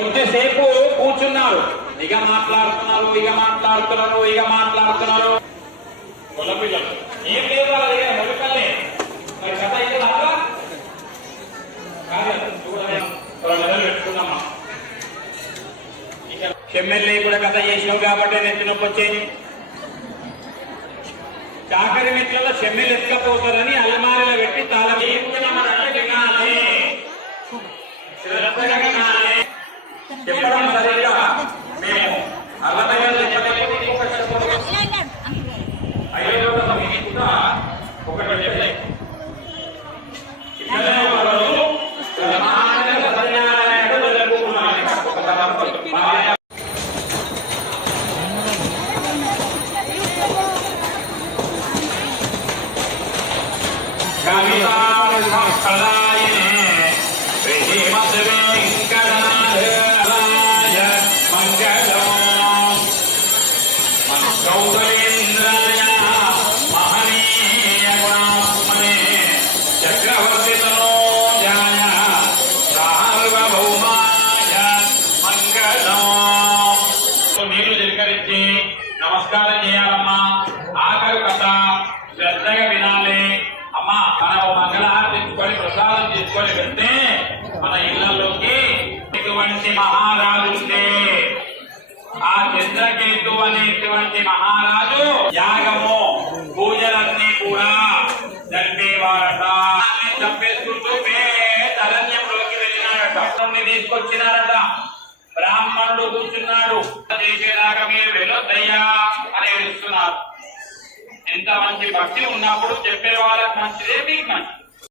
కొంచెంసేపు కూర్చున్నారు, ఇక మాట్లాడుతున్నారు. పిల్లలు ఏం లేదు మొదలే మరి కథ అయితే పెట్టుకున్నామా. ఇక ఎమ్మెల్యే కూడా కథ చేసినావు కాబట్టి నెత్తి నొప్పి వచ్చేది. చాకరి మెట్లలో చెమ్మెలు ఎత్తుకపోతారని అల్మారిలో పెట్టి తాళం చెప్పడం సరిగ్గా మేము నమస్కారం చేయాలమ్మా. ఆఖరి కథ శ్రద్ధగా వినాలి అమ్మా. మనం మంగళహారం తీసుకొని ప్రసాదం తీసుకొని వెళ్తే మన ఇళ్లలోకి ఇటువంటి మహారాజు ఉంటే ఆ చంద్రకేతు అనేటువంటి మహారాజు యాగము పూజలన్నీ కూడా జరిపేవారట. చంపేసుకుంటూ అరణ్యంలోకి వెళ్ళినారట. తీసుకొచ్చినారట. బ్రాహ్మణుడు కూర్చున్నాడు. చేసేదాకా మీరు వెళ్ళొద్దయ్యా అని ఏడుస్తున్నారు. ఎంత మంచి భక్తి ఉన్నప్పుడు చెప్పే వాళ్ళకి మంచిదే, మీకు మంచి